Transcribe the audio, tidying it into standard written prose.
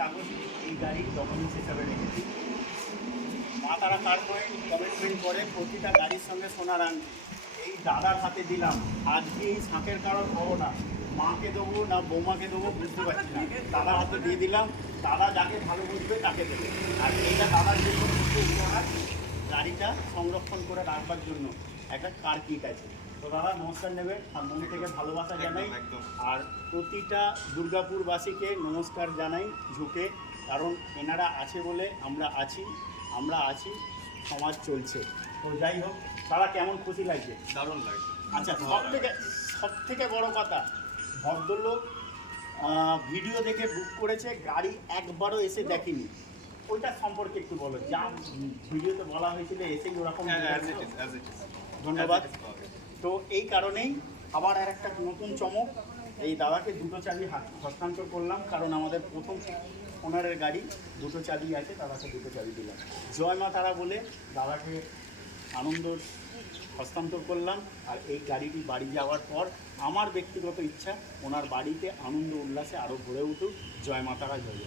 কাগজ এই গাড়ির ডকুমেন্টস হিসাবে রেখেছি। মা তারা কার পয়েন্ট কমিটমেন্ট করে প্রতিটা গাড়ির সঙ্গে সোনার আংটি এই দাদার হাতে দিলাম। আজকে এই শাঁখের কারণ হবো না, মাকে দেবো না বৌমাকে দেবো বুঝতে পারছি না, দাদার হাতে দিয়ে দিলাম। দাদা যাকে ভালো বুঝবে তাকে দেবে। আর এইটা দাদার জন্য উপহার, গাড়িটা সংরক্ষণ করে রাখবার জন্য একটা কার কিট আছে। তো দাদা নমস্কার নেবে আর মন থেকে ভালোবাসা জানাই। আর প্রতিটা দুর্গাপুরবাসীকে নমস্কার জানাই ঝুঁকে, কারণ এনারা আছে বলে আমরা আছি, সমাজ চলছে। তো যাই হোক দাদা, কেমন খুশি লাগছে? দারুণ লাগছে। আচ্ছা, সব থেকে বড় কথা, ভদ্রলোক ভিডিও দেখে বুক করেছে, গাড়ি একবারও এসে দেখেনি। ওইটা সম্পর্কে একটু বলো, যা ভিডিওতে বলা হয়েছিল এসেই ওরকম। ধন্যবাদ। তো এই কারণেই আবার আর একটা নতুন চমক, এই দাদাকে দুটো চাবি হস্তান্তর করলাম, কারণ আমাদের প্রথম ওনারের গাড়ি দুটো চাবি আছে, দাদাকে দুটো চাবি দিলাম। জয় মা তারা বলে দাদাকে আনন্দ হস্তান্তর করলাম। আর এই গাড়িটি বাড়ি যাওয়ার পর আমার ব্যক্তিগত ইচ্ছা ওনার বাড়িতে আনন্দ উল্লাসে আরও ভরে উঠুক। জয় মা তারা, জয়।